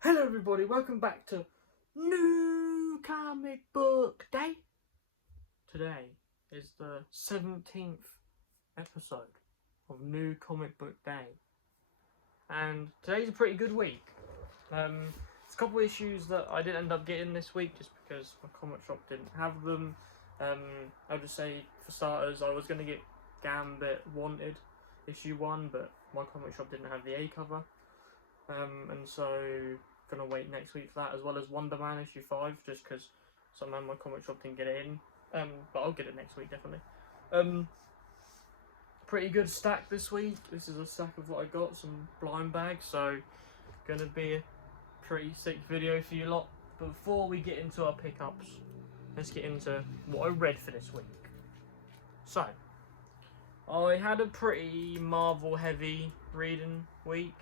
Hello everybody, welcome back to New Comic Book Day. Today is the 17th episode of New Comic Book Day. And today's a pretty good week. There's a couple of issues that I didn't end up getting this week just because my comic shop didn't have them. I'll just say, for starters, I was going to get Gambit Wanted issue 1, but my comic shop didn't have the A cover. And so gonna wait next week for that, as well as Wonder Man issue 5, just because somehow my comic shop didn't get it in. But I'll get it next week definitely. Pretty good stack this week. This is a stack of what I got, some blind bags, so gonna be a pretty sick video for you lot. But before we get into our pickups, let's get into what I read for this week. So I had a pretty Marvel heavy reading week,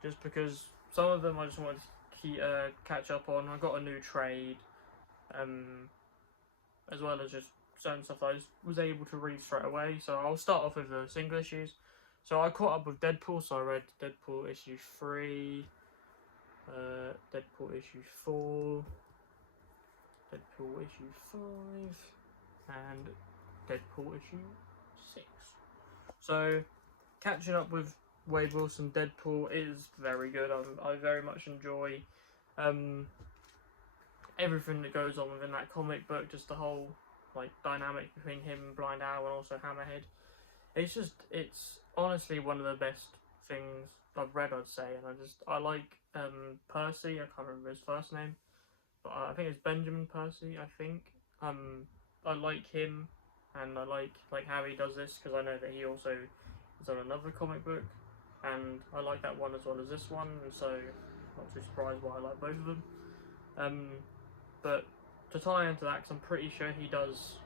just because some of them I just wanted to catch up on. I got a new trade, as well as just certain stuff I was able to read straight away. So I'll start off with the single issues. So I caught up with Deadpool, so I read Deadpool issue 3, Deadpool issue 4, Deadpool issue 5, and Deadpool issue 6. So catching up with Wade Wilson Deadpool is very good. I very much enjoy everything that goes on within that comic book, just the whole dynamic between him and Blind Owl and also Hammerhead. It's honestly one of the best things I've read, I'd say. And I like Percy. I can't remember his first name, but I think it's Benjamin Percy, I think. I like him, and I like how he does this, because I know that he also is on another comic book, and I like that one as well as this one, and so not too surprised why I like both of them. But to tie into that, because I'm pretty sure he does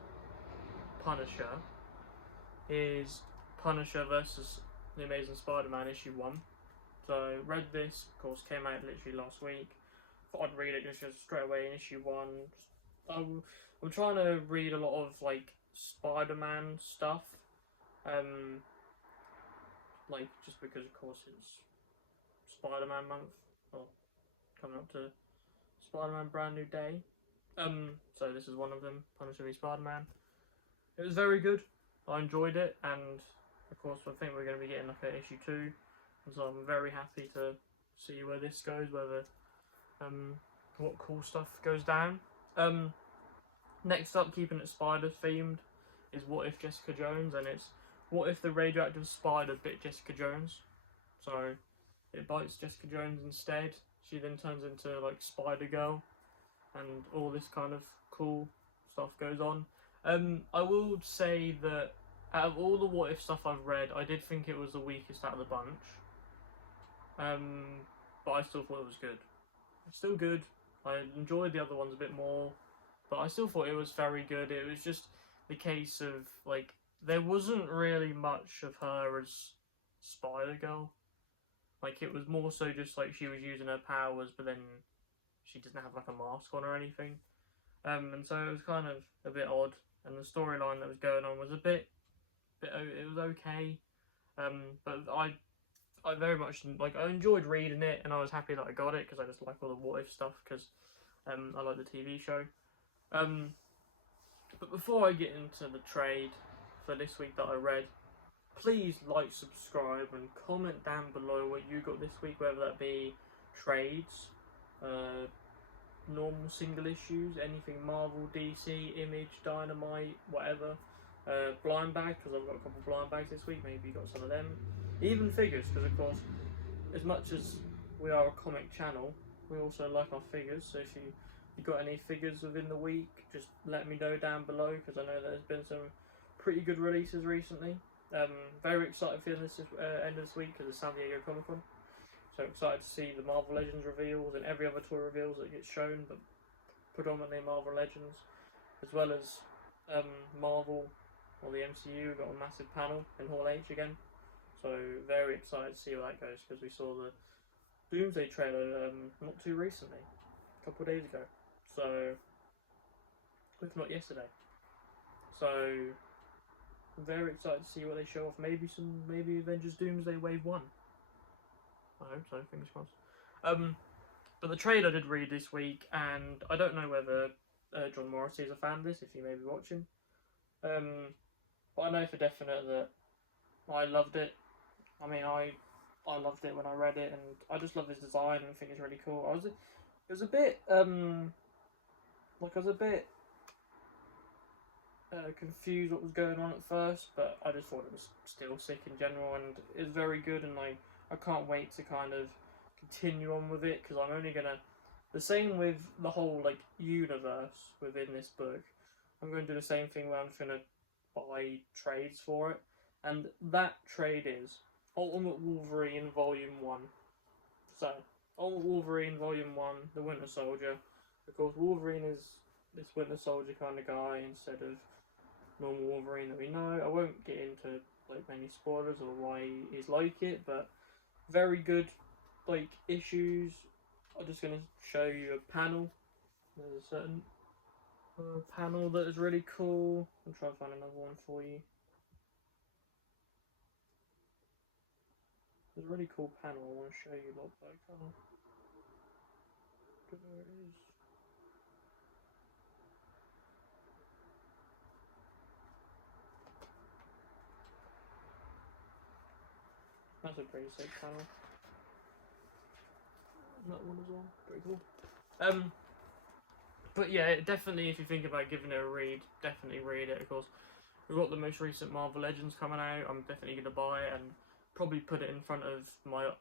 Punisher, is Punisher versus the Amazing Spider-Man issue 1. So read this, of course, came out literally last week. Thought I'd read it just straight away in issue 1. I'm trying to read a lot of Spider-Man stuff. Just because of course it's Spider-Man month, or coming up to Spider-Man Brand New Day. So this is one of them, Punisher v Spider-Man. It was very good. I enjoyed it, and of course I think we're going to be getting an issue 2, and so I'm very happy to see where this goes, whether what cool stuff goes down. Next up, keeping it spider themed, is What If Jessica Jones, and it's what if the radioactive spider bit Jessica Jones? So it bites Jessica Jones instead. She then turns into Spider Girl, and all this kind of cool stuff goes on. I will say that out of all the what if stuff I've read, I did think it was the weakest out of the bunch. But I still thought it was good. It's still good. I enjoyed the other ones a bit more, but I still thought it was very good. It was just the case of there wasn't really much of her as Spider Girl. It was more so just she was using her powers, but then she doesn't have a mask on or anything. And so it was kind of a bit odd, and the storyline that was going on was it was okay. But I very much I enjoyed reading it, and I was happy that I got it, because I just like all the what if stuff, because I like the TV show. But before I get into the trade for this week that I read, please like, subscribe, and comment down below what you got this week, whether that be trades, normal single issues, anything Marvel, DC, Image, Dynamite, whatever. Blind bag, because I've got a couple of blind bags this week, maybe you got some of them. Even figures, because of course, as much as we are a comic channel, we also like our figures, so if you got any figures within the week, just let me know down below, because I know that there's been some pretty good releases recently. Very excited for this end of this week, because it's San Diego Comic Con. So excited to see the Marvel Legends reveals and every other toy reveals that gets shown, but predominantly Marvel Legends, as well as Marvel or the MCU. We've got a massive panel in Hall H again. So very excited to see how that goes, because we saw the Doomsday trailer not too recently, a couple of days ago. So, if not yesterday. So I'm very excited to see what they show off. Maybe Avengers Doomsday Wave 1. I hope so, fingers crossed. But the trailer I did read this week, and I don't know whether John Morrissey is a fan of this, if you may be watching. But I know for definite that I loved it. I mean, I loved it when I read it, and I just love his design and think it's really cool. It was a bit confused what was going on at first, but I just thought it was still sick in general, and it's very good, and I can't wait to kind of continue on with it, because I'm only gonna, the same with the whole like universe within this book, I'm going to do the same thing where I'm just gonna buy trades for it, and that trade is Ultimate Wolverine Volume 1. So, Ultimate Wolverine Volume 1, The Winter Soldier. Of course, Wolverine is this Winter Soldier kind of guy instead of normal Wolverine that we know. I won't get into like many spoilers or why he's like it, but very good like issues. I'm just gonna show you a panel. There's a certain panel that is really cool. I'll try to find another one for you. There's a really cool panel I want to show you lot by colour. There it is. That's a pretty sick panel. That one as well. Pretty cool. But yeah, definitely if you think about giving it a read, definitely read it. Of course, we've got the most recent Marvel Legends coming out. I'm definitely going to buy it and probably put it in front of my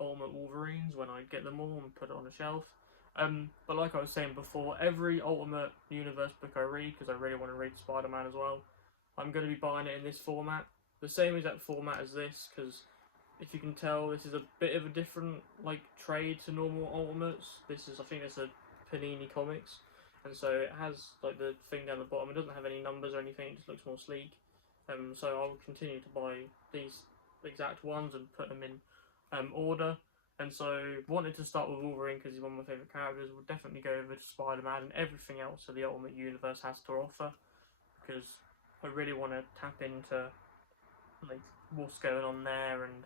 Ultimate Wolverines when I get them all and put it on the shelf. But like I was saying before, every Ultimate Universe book I read, because I really want to read Spider-Man as well, I'm going to be buying it in this format. The same exact format as this, because if you can tell, this is a bit of a different like trade to normal Ultimates. This is, I think it's a Panini Comics, and so it has like the thing down the bottom. It doesn't have any numbers or anything, it just looks more sleek. So I'll continue to buy these exact ones and put them in order. And so wanted to start with Wolverine because he's one of my favourite characters. We'll definitely go over to Spider-Man and everything else that the Ultimate Universe has to offer, because I really want to tap into like what's going on there, and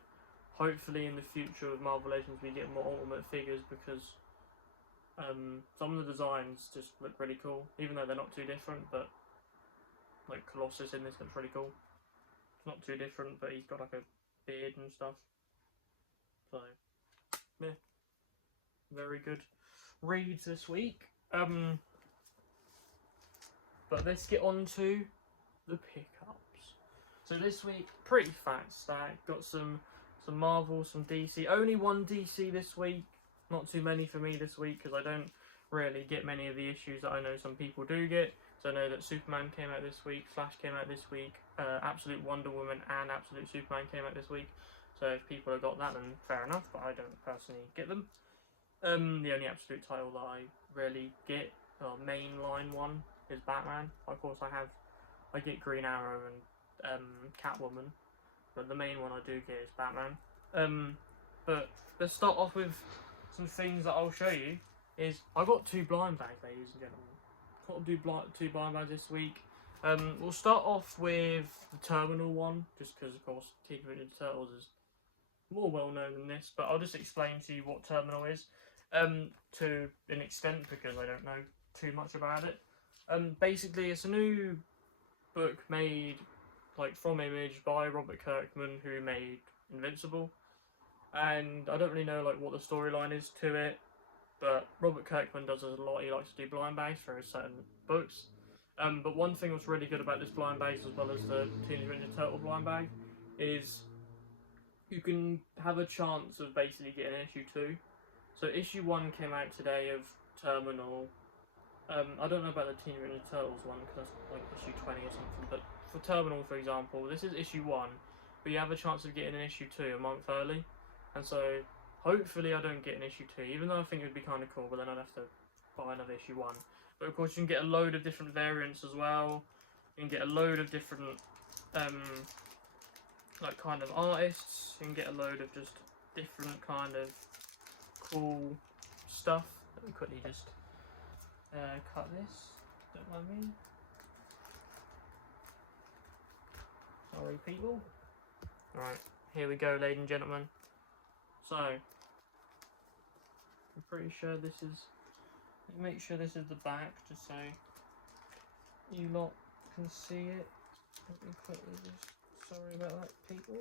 hopefully in the future with Marvel Legends we get more Ultimate figures, because some of the designs just look really cool, even though they're not too different. But like Colossus in this looks really cool. It's not too different, but he's got like a beard and stuff. So yeah, very good reads this week. But let's get on to the pickups. So this week, pretty fat stack. Got some Marvel, some DC. Only one DC this week. Not too many for me this week, because I don't really get many of the issues that I know some people do get. So I know that Superman came out this week, Flash came out this week, Absolute Wonder Woman and Absolute Superman came out this week. So if people have got that, then fair enough, but I don't personally get them. The only Absolute title that I really get, mainline one, is Batman. Of course I get Green Arrow and Catwoman, but the main one I do get is Batman. But let's start off with some things that I'll show you. I got 2 blind bags, ladies and gentlemen. Got to do 2 blind bags this week. We'll start off with the Terminal one, just because of course Teenage Mutant Ninja Turtles is more well known than this, but I'll just explain to you what Terminal is to an extent, because I don't know too much about it. Basically, it's a new book made like from Image by Robert Kirkman, who made Invincible, and I don't really know like what the storyline is to it, but Robert Kirkman does a lot. He likes to do blind bags for his certain books. But one thing that's really good about this blind bag, as well as the Teenage Mutant Ninja Turtle blind bag, is you can have a chance of basically getting issue 2. So issue 1 came out today of Terminal. I don't know about the Teenage Mutant Ninja Turtles one, because that's like issue 20 or something, but for Terminal, for example, this is issue 1, but you have a chance of getting an issue 2 a month early, and so hopefully I don't get an issue 2, even though I think it would be kind of cool, but then I'd have to buy another issue 1. But of course you can get a load of different variants as well. You can get a load of different like kind of artists. You can get a load of just different kind of cool stuff. Let me quickly just cut this, don't mind me. Sorry people. Alright, here we go, ladies and gentlemen. So pretty sure this is. Make sure this is the back, just so you lot can see it. Let me quickly just. Sorry about that, people.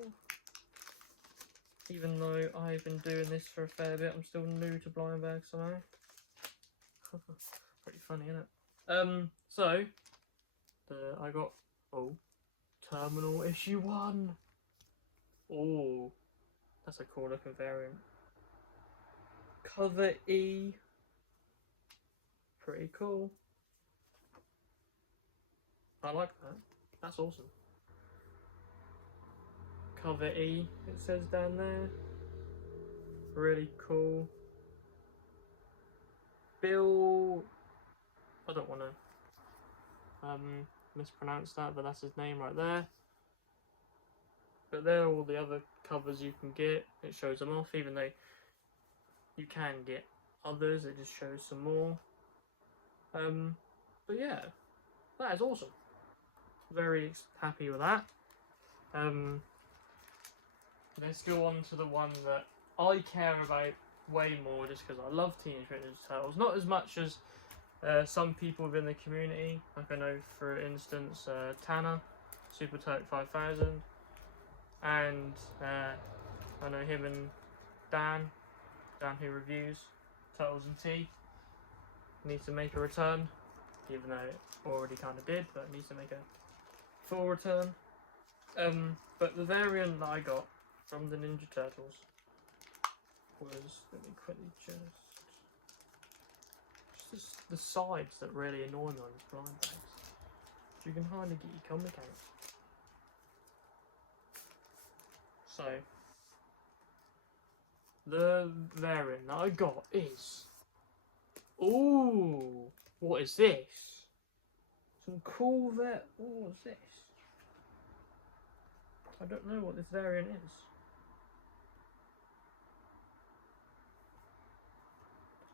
Even though I've been doing this for a fair bit, I'm still new to blind bags somehow. Pretty funny, isn't it? So I got Terminal issue 1. Oh, that's a cool looking variant. Cover E. Pretty cool. I like that. That's awesome. Cover E, it says down there. Really cool. Bill, I don't want to mispronounce that, but that's his name right there. But there are all the other covers you can get. It shows them off, even though you can get others. It just shows some more. But yeah, that is awesome. Very happy with that. Let's go on to the one that I care about way more, just because I love Teenage Mutant Ninja Turtles. Not as much as some people within the community. Like I know, for instance, Tanner, Super Turk 5000, and I know him and Dan who reviews Turtles and Tea, needs to make a return, even though it already kind of did, but it needs to make a full return. But the variant that I got from the Ninja Turtles was, let me quickly just the sides that really annoy me on these blind bags. You can hardly get your comic out. So, the variant that I got is, ooh, what is this? Some cool what's this? I don't know what this variant is.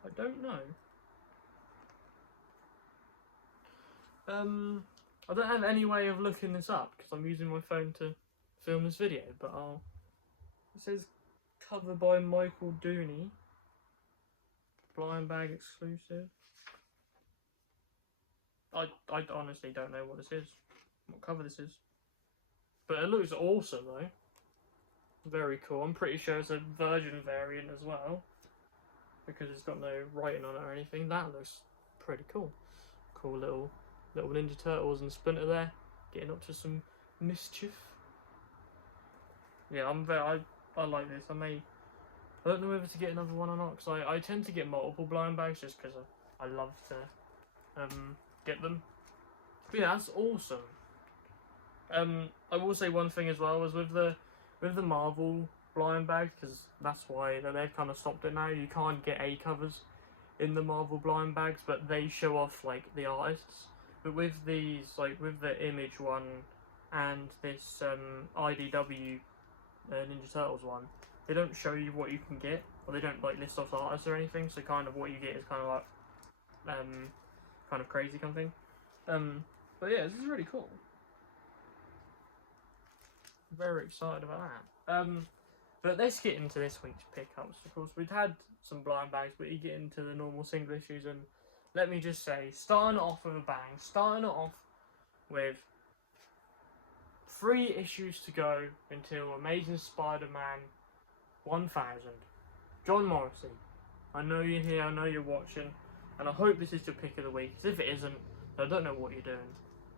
I don't know. I don't have any way of looking this up because I'm using my phone to film this video, but it says cover by Michael Dooney. Blind bag exclusive. I honestly don't know what this is. What cover this is. But it looks awesome though. Very cool. I'm pretty sure it's a Virgin variant as well, because it's got no writing on it or anything. That looks pretty cool. Cool little Ninja Turtles and Splinter there, getting up to some mischief. Yeah, I like this. I don't know whether to get another one or not, because I tend to get multiple blind bags just because I love to get them. But yeah, that's awesome. I will say one thing as well, was with the Marvel blind bags, because that's why they've kind of stopped it now. You can't get A covers in the Marvel blind bags, but they show off like the artists. But with these, like with the Image one and this IDW Ninja Turtles one, they don't show you what you can get, or they don't like list off the artists or anything. So kind of what you get is kind of like kind of crazy kind of thing. But yeah, this is really cool. Very excited about that. But let's get into this week's pickups. Of course, we've had some blind bags, but you get into the normal single issues, and let me just say, starting it off with a bang, starting it off with 3 issues to go until Amazing Spider-Man 1000. John Morrissey, I know you're here, I know you're watching, and I hope this is your pick of the week, because if it isn't, I don't know what you're doing.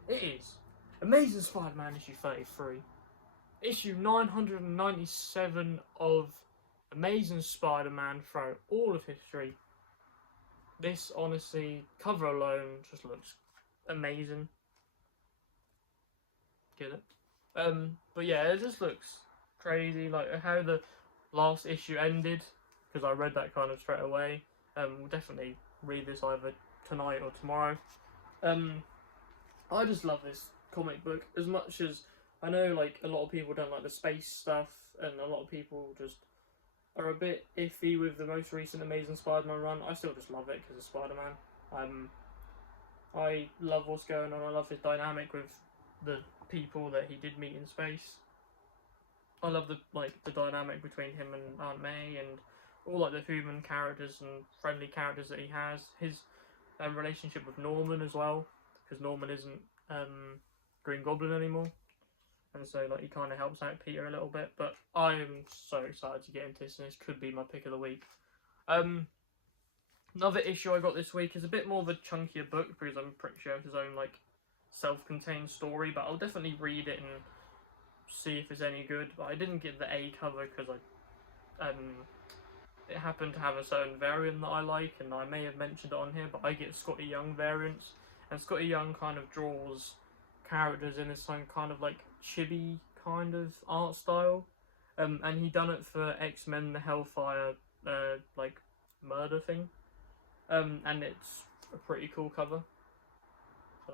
It is Amazing Spider-Man issue 33. Issue 997 of Amazing Spider-Man throughout all of history. This, honestly, cover alone just looks amazing. Get it? But yeah, it just looks crazy, like how the last issue ended, because I read that kind of straight away. We'll definitely read this either tonight or tomorrow. I just love this comic book as much as I know, like, a lot of people don't like the space stuff, and a lot of people just are a bit iffy with the most recent Amazing Spider-Man run. I still just love it because it's Spider-Man. I love what's going on. I love his dynamic with the people that he did meet in space. I love the dynamic between him and Aunt May and all like the human characters and friendly characters that he has. His relationship with Norman as well, because Norman isn't Green Goblin anymore, and so like he kind of helps out Peter a little bit. But I am so excited to get into this, and this could be my pick of the week. Another issue I got this week is a bit more of a chunkier book because I'm pretty sure it's his own like self-contained story, but I'll definitely read it and see if it's any good. But I didn't get the A cover because it happened to have a certain variant that I like, and I may have mentioned it on here, but I get Scotty Young variants, and Scotty Young kind of draws characters in this kind of like chibi kind of art style, and he done it for X-Men the Hellfire like murder thing, and it's a pretty cool cover. So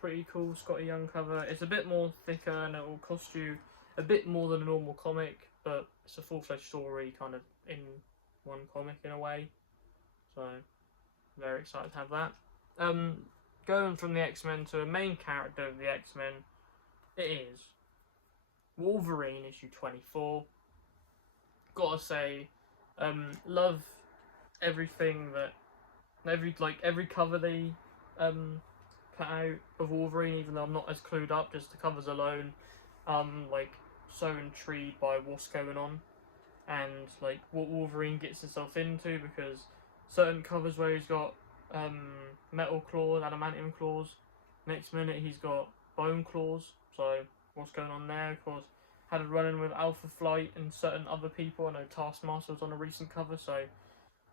pretty cool Scotty Young cover. It's a bit more thicker and it will cost you a bit more than a normal comic, but it's a full-fledged story kind of in one comic in a way. So very excited to have that. Going from the X-Men to a main character of the X-Men, it is Wolverine issue 24. Gotta say, love everything that every cover they put out of Wolverine, even though I'm not as clued up, just the covers alone, like so intrigued by what's going on and like what Wolverine gets himself into, because certain covers where he's got metal claws, adamantium claws, next minute he's got bone claws, so what's going on there? Of course, had a run-in with Alpha Flight and certain other people. I know Taskmaster was on a recent cover, so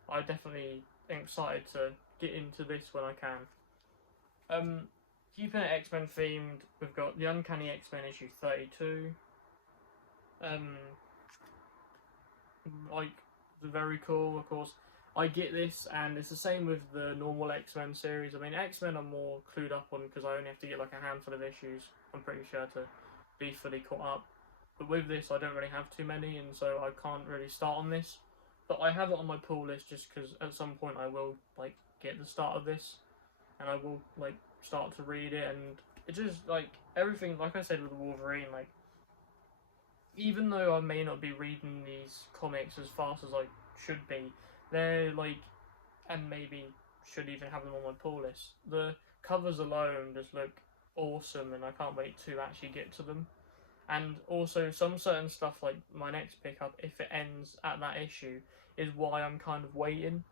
I definitely am excited to get into this when I can. Keeping it X-Men themed, we've got the Uncanny X-Men issue 32. Like, very cool, of course. I get this, and it's the same with the normal X-Men series. I mean, X-Men I'm more clued up on because I only have to get like a handful of issues, I'm pretty sure, to be fully caught up. But with this, I don't really have too many, and so I can't really start on this. But I have it on my pull list just because at some point I will like get the start of this, and I will like start to read it, and it just like everything, like I said with Wolverine, like even though I may not be reading these comics as fast as I should be, they're like, and maybe should even have them on my pull list. The covers alone just look awesome, and I can't wait to actually get to them. And also some certain stuff, like my next pickup, if it ends at that issue, is why I'm kind of waiting.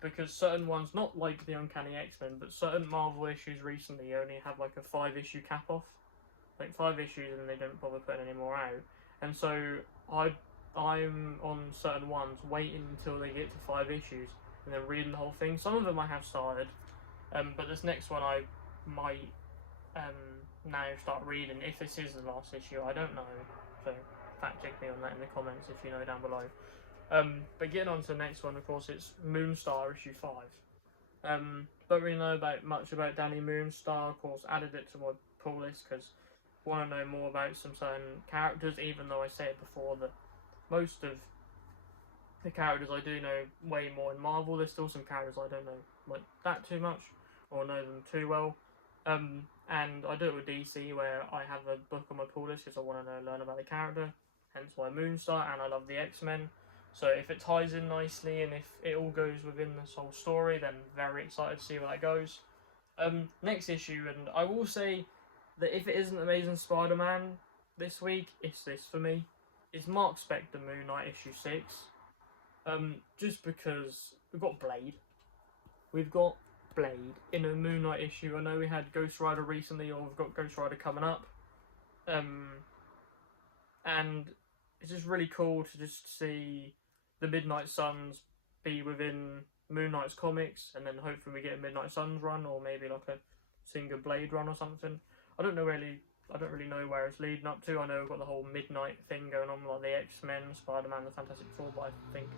Because certain ones, not like the Uncanny X-Men, but certain Marvel issues recently only have like a 5-issue cap off. Like 5 issues and they don't bother putting any more out. And so I'm on certain ones waiting until they get to 5 issues and then reading the whole thing. Some of them I have started, but this next one I might now start reading. If this is the last issue, I don't know. So fact check me on that in the comments if you know down below. But getting on to the next one, of course, it's Moonstar issue 5. Don't really know much about Danny Moonstar. Of course, added it to my pull list because I want to know more about some certain characters, even though I say it before that most of the characters I do know way more in Marvel. There's still some characters I don't know like that too much or know them too well. And I do it with DC, where I have a book on my pull list because I want to learn about the character, hence why Moonstar, and I love the X-Men. So if it ties in nicely and if it all goes within this whole story, then very excited to see where that goes. Next issue, and I will say that if it isn't Amazing Spider-Man this week, it's this for me. It's Mark Spector Moon Knight issue 6. Just because we've got Blade. We've got Blade in a Moon Knight issue. I know we had Ghost Rider recently, or we've got Ghost Rider coming up. And it's just really cool to just see the Midnight Suns be within Moon Knight's comics, and then hopefully we get a Midnight Suns run, or maybe like a single Blade run or something. I don't really know where it's leading up to. I know we've got the whole Midnight thing going on, like the X-Men, Spider-Man, the Fantastic Four, but I think,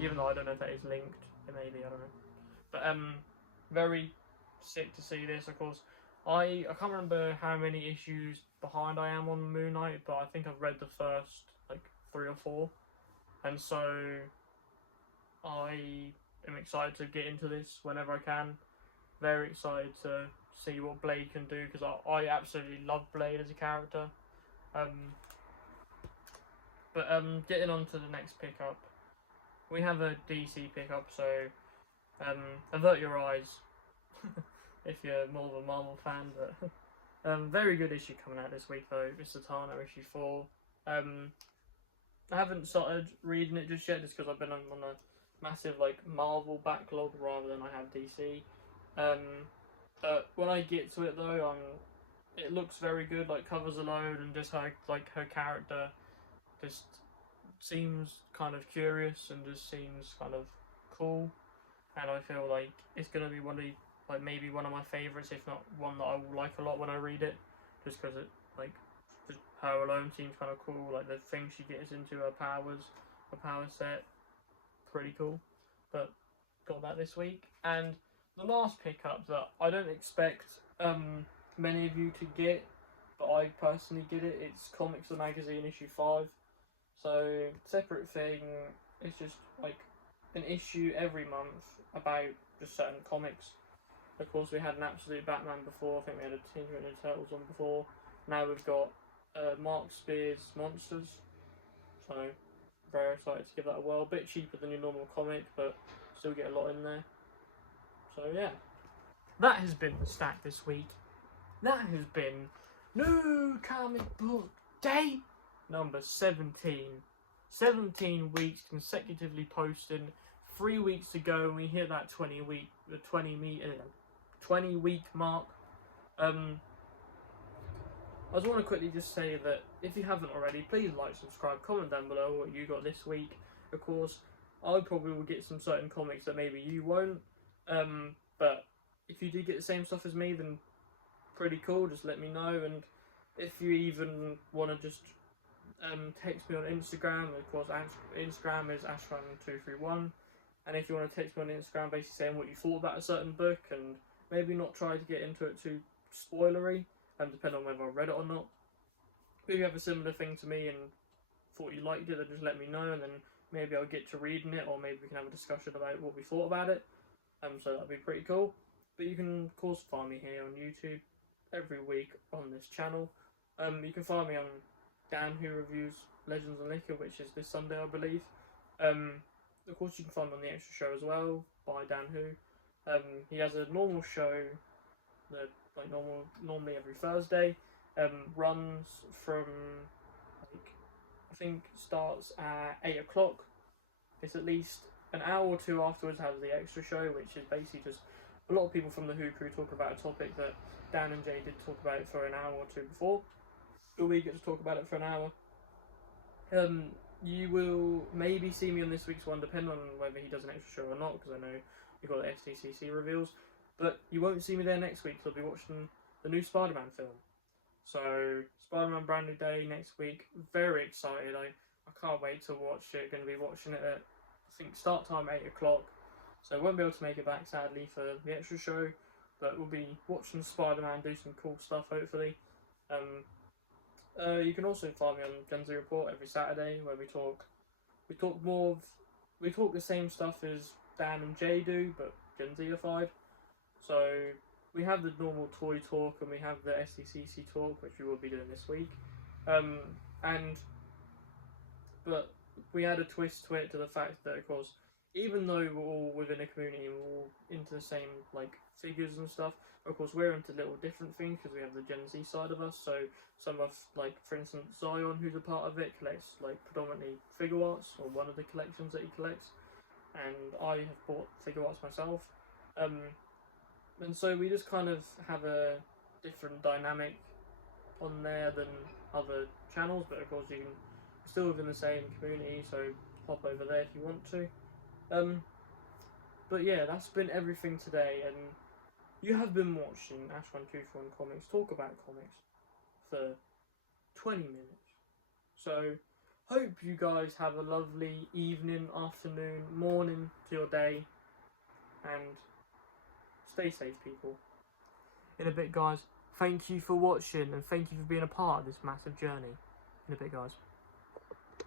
even though I don't know if that is linked, it may be, I don't know. But very sick to see this, of course. I can't remember how many issues behind I am on Moon Knight, but I think I've read the first like 3 or 4, and so I am excited to get into this whenever I can. Very excited to see what Blade can do, because I absolutely love Blade as a character. But getting on to the next pickup, we have a DC pickup, so avert your eyes if you're more of a Marvel fan. But very good issue coming out this week though. It's Zatanna issue 4. I haven't started reading it just yet, just because I've been on a massive like Marvel backlog rather than I have DC. But when I get to it though, it looks very good, like covers alone, and just her character just seems kind of curious and just seems kind of cool, and I feel like it's gonna be maybe one of my favourites, if not one that I will like a lot when I read it, just because it just her alone seems kind of cool, like the things she gets into, her powers, her power set, pretty cool. But got that this week. And the last pickup that I don't expect many of you to get, but I personally get it, it's Comics the Magazine issue 5. So, separate thing, it's just like an issue every month about just certain comics. Of course, we had an Absolute Batman before, I think we had a Teenage Mutant Ninja Turtles one before. Now we've got Mark Spears' Monsters. So, very excited to give that a whirl. A bit cheaper than your normal comic, but still get a lot in there. So, yeah. That has been the stack this week. That has been New Comic Book Day number 17. 17 weeks consecutively posting. 3 weeks to go and we hit that 20 week mark. I just want to quickly just say that if you haven't already, please like, subscribe, comment down below what you got this week. Of course, I probably will get some certain comics that maybe you won't. But if you do get the same stuff as me, then pretty cool, just let me know. And if you even want to just text me on Instagram, of course Instagram is ashran231, and if you want to text me on Instagram basically saying what you thought about a certain book, and maybe not try to get into it too spoilery, depending on whether I read it or not. If you have a similar thing to me and thought you liked it, then just let me know, and then maybe I'll get to reading it, or maybe we can have a discussion about what we thought about it. So that'd be pretty cool. But you can of course find me here on YouTube every week on this channel. You can find me on Dan, who reviews Legends and Liquor, which is this Sunday, I believe. Of course, you can find me on the Extra Show as well by Dan, who. He has a normal show that normally every Thursday. Runs from I think starts at 8 o'clock. It's at least an hour or two afterwards has the Extra Show, which is basically just a lot of people from the Who crew talk about a topic that Dan and Jay did talk about for an hour or two before, but we get to talk about it for an hour. You will maybe see me on this week's one, depending on whether he does an Extra Show or not, because I know we've got the SDCC reveals, but you won't see me there next week, because I'll be watching the new Spider-Man film. So, Spider-Man Brand New Day next week, very excited. I can't wait to watch it. Going to be watching it at, I think, start time 8 o'clock. So I won't be able to make it back, sadly, for the Extra Show. But we'll be watching Spider-Man do some cool stuff, hopefully. You can also find me on Gen Z Report every Saturday, where we talk the same stuff as Dan and Jay do, but Gen Z-ified. So we have the normal toy talk, and we have the SDCC talk, which we will be doing this week. But we add a twist to it, to the fact that, of course, even though we're all within a community and we're all into the same figures and stuff, of course we're into little different things, because we have the Gen Z side of us. So some of, for instance, Zion, who's a part of it, collects predominantly figure arts, or one of the collections that he collects, and I have bought figure arts myself. And so we just kind of have a different dynamic on there than other channels, but of course you can still within the same community, so pop over there if you want to. But yeah, that's been everything today, and you have been watching Ashran231 Comics talk about comics for 20 minutes. So, hope you guys have a lovely evening, afternoon, morning to your day, and stay safe, people. In a bit, guys. Thank you for watching, and thank you for being a part of this massive journey. In a bit, guys.